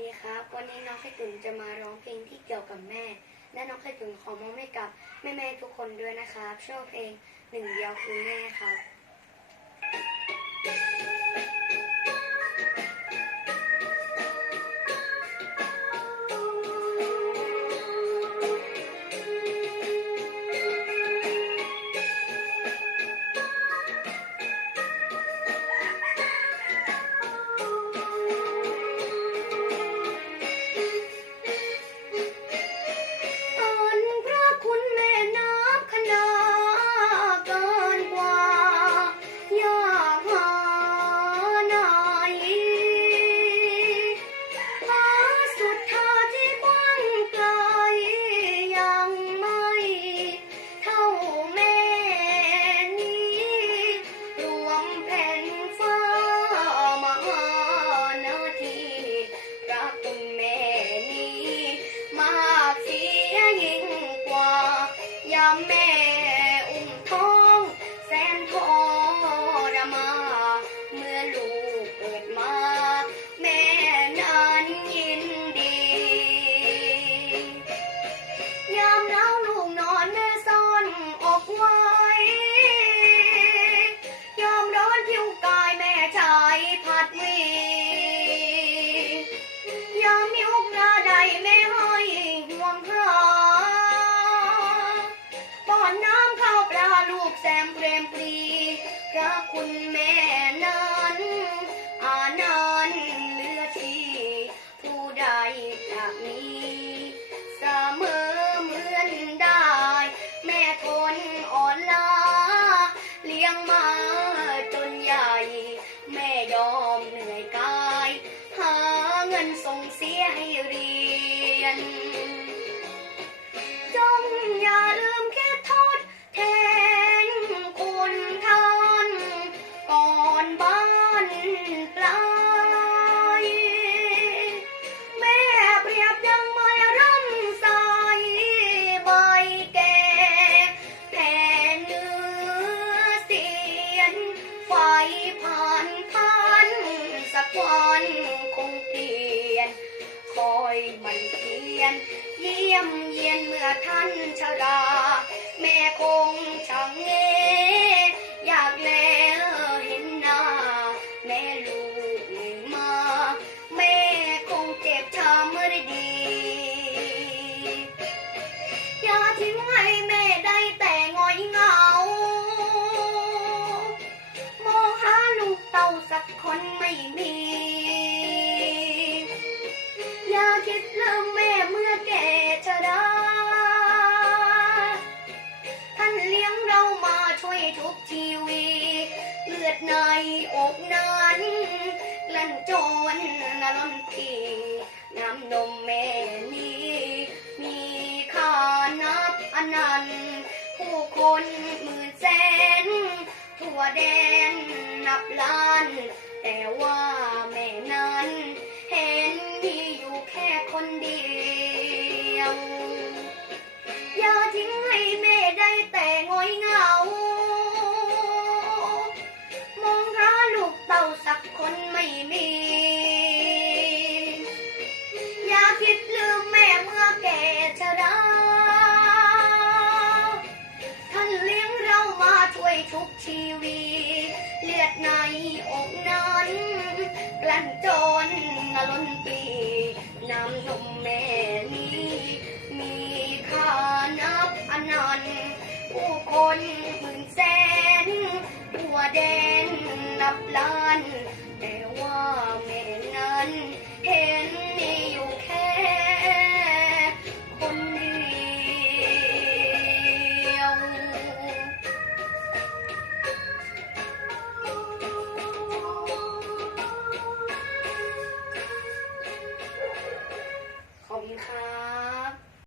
ดีครับ วันนี้น้องไข่ตุ๋นจะมาร้องเพลงที่เกี่ยวกับแม่ และน้องไข่ตุ๋นขอมอบให้กับแม่ๆทุกคนด้วยนะครับช่วเพลงหนึ่งเดียวคือแม่ครับ คุณแม่นั้นอานันเลือชีผู้ใดจะมีเสมอเหมือนได้ แม่ทนอ่อนล้าเลี้ยงมาจนใหญ่ แม่ยอมเหนื่อยกาย หาเงินส่งเสียให้เรียน ผ่านพันสักวันคงเปลี่ยน คอยมันเพียน เยี่ยมเยียนเมื่อท่านชรา แม่คง ชีวี เลือดในอกนั้นลั่นจนนล้นตีน้ำนมแม่นี้ มีค่านับอนันต์ผู้คนหมื่นแสนทั่วแดนนับล้าน แต่ว่า ชีวีเลือดในอกนั้น กลั่นจนล้นปีน้ำนมแม่นี้มีค่านับอนันต์ผู้คนหมื่นแสนทั่วแดนนับล้าน